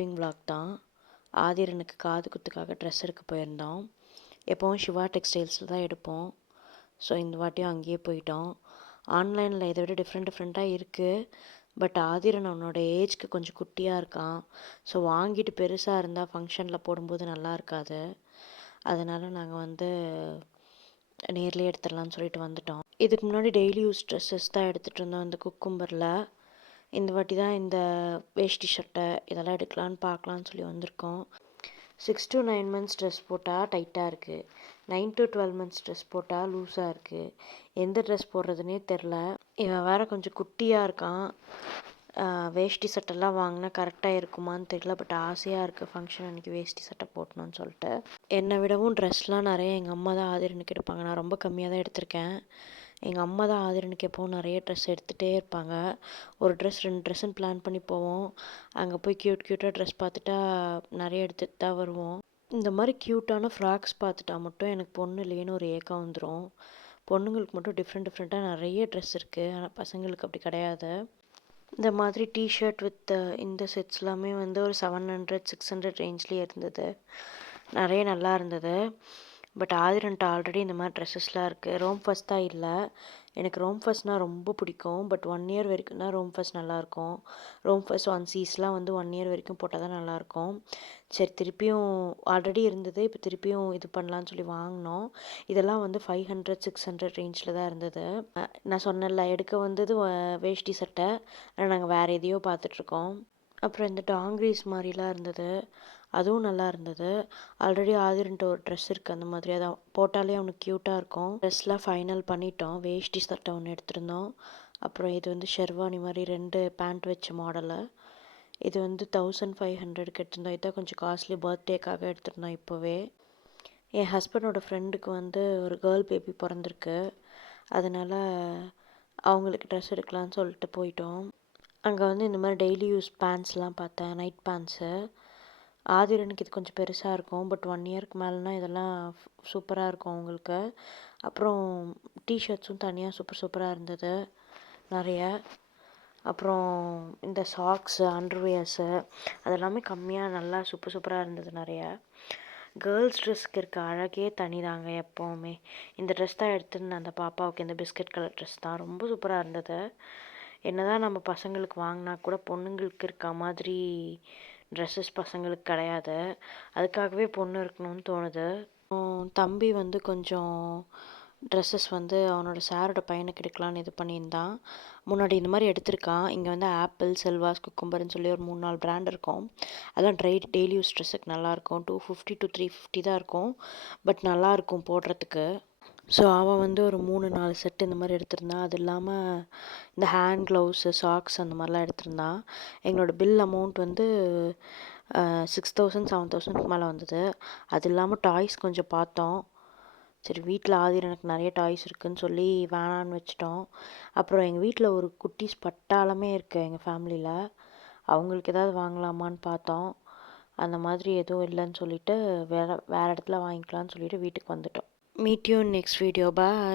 Shopping vlog தான். ஆதிரனுக்கு காது குத்துக்காக dress எடுக்க போயிருந்தோம். எப்போவும் சிவா டெக்ஸ்டைல்ஸில் தான் எடுப்போம். ஸோ இந்த வாட்டியும் அங்கேயே போயிட்டோம். ஆன்லைனில் இதை விட டிஃப்ரெண்ட்டாக இருக்குது. பட் ஆதிரன் அவனோட ஏஜ்க்கு கொஞ்சம் குட்டியாக இருக்கான். ஸோ வாங்கிட்டு பெருசாக இருந்தால் ஃபங்க்ஷனில் போடும்போது நல்லா இருக்காது. அதனால் நாங்கள் நேர்லேயே எடுத்துடலான்னு சொல்லிட்டு வந்துட்டோம். இதுக்கு முன்னாடி டெய்லி யூஸ் ட்ரெஸ்ஸஸ் தான் எடுத்துகிட்டு இருந்தோம் இந்த குக்கும்பரில். இந்த வாட்டி தான் இந்த வேஷ்டி சட்டை இதெல்லாம் எடுக்கலான்னு பார்க்கலான்னு சொல்லி வந்திருக்கோம். 6 to 9 months ட்ரெஸ் போட்டால் டைட்டாக இருக்குது. 9 to 12 months ட்ரெஸ் போட்டால் லூஸாக இருக்குது. எந்த ட்ரெஸ் போடுறதுனே தெரில. இவன் வேறு கொஞ்சம் குட்டியாக இருக்கான். வேஷ்டி சட்டைலாம் வாங்கினா கரெக்டாக இருக்குமான்னு தெரியல. பட் ஆசையாக இருக்குது ஃபங்க்ஷன் அன்றைக்கி வேஷ்டி சட்டை போட்டணும்னு சொல்லிட்டு. என்னை விடவும் ட்ரெஸ்லாம் நிறைய எங்கள் அம்மா தான் ஆதிரனுக்கு எடுப்பாங்க. நான் ரொம்ப கம்மியாக தான் எடுத்திருக்கேன். எங்கள் அம்மா தான் ஆதிரனுக்கு எப்போவும் நிறைய ட்ரெஸ் எடுத்துகிட்டே இருப்பாங்க. ஒரு ட்ரெஸ் 2 ட்ரெஸ்ஸுன்னு பிளான் பண்ணி போவோம். அங்கே போய் க்யூட்டாக ட்ரெஸ் பார்த்துட்டா நிறைய எடுத்துகிட்டு தான் வருவோம். இந்த மாதிரி க்யூட்டான ஃப்ராக்ஸ் பார்த்துட்டா மட்டும் எனக்கு பொண்ணு இல்லையேன்னு ஒரு ஏக்கம் வந்துடும். பொண்ணுங்களுக்கு மட்டும் டிஃப்ரெண்ட்டாக நிறைய ட்ரெஸ் இருக்குது. ஆனால் பசங்களுக்கு அப்படி கிடையாது. இந்த மாதிரி டிஷர்ட் வித் இந்த செட்ஸ் எல்லாமே ஒரு 700-600 ரேஞ்ச்லேயே இருந்தது. நிறைய நல்லா இருந்தது. பட் ஆதிரன்ட்ட ஆல்ரெடி இந்த மாதிரி ட்ரெஸ்ஸஸ்லாம் இருக்குது. ரோம் ஃபர்ஸ்ட் தான் இல்லை. எனக்கு ரோம் ஃபர்ஸ்ட்னால் ரொம்ப பிடிக்கும். பட் 1 year வரைக்கும் தான் ரோம் ஃபர்ஸ்ட் நல்லாயிருக்கும். ரோம் ஃபர்ஸ்ட் 1Cs 1 year வரைக்கும் போட்டால் தான் நல்லாயிருக்கும். சரி, திருப்பியும் ஆல்ரெடி இருந்தது. இப்போ திருப்பியும் இது பண்ணலான்னு சொல்லி வாங்கினோம். இதெல்லாம் 500-600 ரேஞ்சில் தான் இருந்தது. நான் சொன்னல எடுக்க வந்தது வேஷ்டி சட்டை. ஆனால் நாங்கள் வேறு எதையோ பார்த்துட்ருக்கோம். அப்புறம் இந்த டாங்கிரிஸ் மாதிரிலாம் இருந்தது. அதுவும் நல்லா இருந்தது. ஆல்ரெடி ஆதிரன்ட்ட ஒரு ட்ரெஸ் இருக்குது அந்த மாதிரி. அதை போட்டாலே அவனுக்கு க்யூட்டாக இருக்கும். ட்ரெஸ்லாம் ஃபைனல் பண்ணிட்டோம். வேஷ்டி சட்டை ஒன்று எடுத்திருந்தோம். அப்புறம் இது ஷெர்வானி மாதிரி 2 பேண்ட் வச்ச மாடலு. இது 1500க்கு எடுத்திருந்தோம். இதான் கொஞ்சம் காஸ்ட்லி. பர்த்டேக்காக எடுத்திருந்தோம் இப்போவே. என் ஹஸ்பண்டோட ஃப்ரெண்டுக்கு ஒரு கேர்ள் பேபி பிறந்திருக்கு. அதனால் அவங்களுக்கு ட்ரெஸ் எடுக்கலான்னு சொல்லிட்டு போயிட்டோம். அங்கே இந்த மாதிரி டெய்லி யூஸ் பேண்ட்ஸ்லாம் பார்த்தேன். Night bands. ஆதிரனுக்கு இது கொஞ்சம் பெருசாக இருக்கும். பட் 1 yearக்கு மேலேனா இதெல்லாம் சூப்பராக இருக்கும் அவங்களுக்கு. அப்புறம் டிஷர்ட்ஸும் தனியாக சூப்பராக இருந்தது நிறைய. அப்புறம் இந்த சாக்ஸு, அண்டர்வியர்ஸு அதெல்லாமே கம்மியாக நல்லா சூப்பராக இருந்தது நிறைய. கேர்ள்ஸ் ட்ரெஸ்க்கு இருக்க அழகே தனிதாங்க எப்போவுமே. இந்த ட்ரெஸ் தான் எடுத்திருந்தேன் அந்த பாப்பாவுக்கு. இந்த பிஸ்கட் கலர் ட்ரெஸ் தான் ரொம்ப சூப்பராக இருந்தது. என்ன தான் நம்ம பசங்களுக்கு வாங்கினா கூட பொண்ணுங்களுக்கு இருக்க மாதிரி ட்ரெஸ்ஸஸ் பசங்களுக்கு கிடையாது. அதுக்காகவே பொண்ணு இருக்கணும்னு தோணுது. தம்பி கொஞ்சம் ட்ரெஸ்ஸஸ் அவனோட சாரோட பையனுக்கு எடுக்கலான்னு இது பண்ணியிருந்தான். முன்னாடி இந்த மாதிரி எடுத்திருக்கான். இங்கே ஆப்பிள், செல்வாஸ், குக்கும்பர்னு சொல்லி ஒரு 3-4 பிராண்ட் இருக்கும். அதெல்லாம் டெய்லி யூஸ் ட்ரெஸ்ஸுக்கு நல்லாயிருக்கும். 250 to 350 தான் இருக்கும். பட் நல்லாயிருக்கும் போடுறதுக்கு. ஸோ அவன் ஒரு 3-4 செட்டு இந்த மாதிரி எடுத்திருந்தான். அது இல்லாமல் இந்த ஹேண்ட் க்ளவுஸு, சாக்ஸ் அந்த மாதிரிலாம் எடுத்திருந்தான். எங்களோட பில் அமௌண்ட் 6000-7000க்கு மேலே வந்தது. அது இல்லாமல் டாய்ஸ் கொஞ்சம் பார்த்தோம். சரி, வீட்டில் எனக்கு நிறைய டாய்ஸ் இருக்குதுன்னு சொல்லி வேணான்னு வச்சிட்டோம். அப்புறம் எங்கள் வீட்டில் ஒரு குட்டீஸ் பட்டாளமே இருக்குது எங்கள் ஃபேமிலியில். அவங்களுக்கு ஏதாவது வாங்கலாமான்னு பார்த்தோம். அந்த மாதிரி எதுவும் இல்லைன்னு சொல்லிட்டு வேறு இடத்துல வாங்கிக்கலான்னு சொல்லிட்டு வீட்டுக்கு வந்துட்டோம். Meet you in next video. Bye.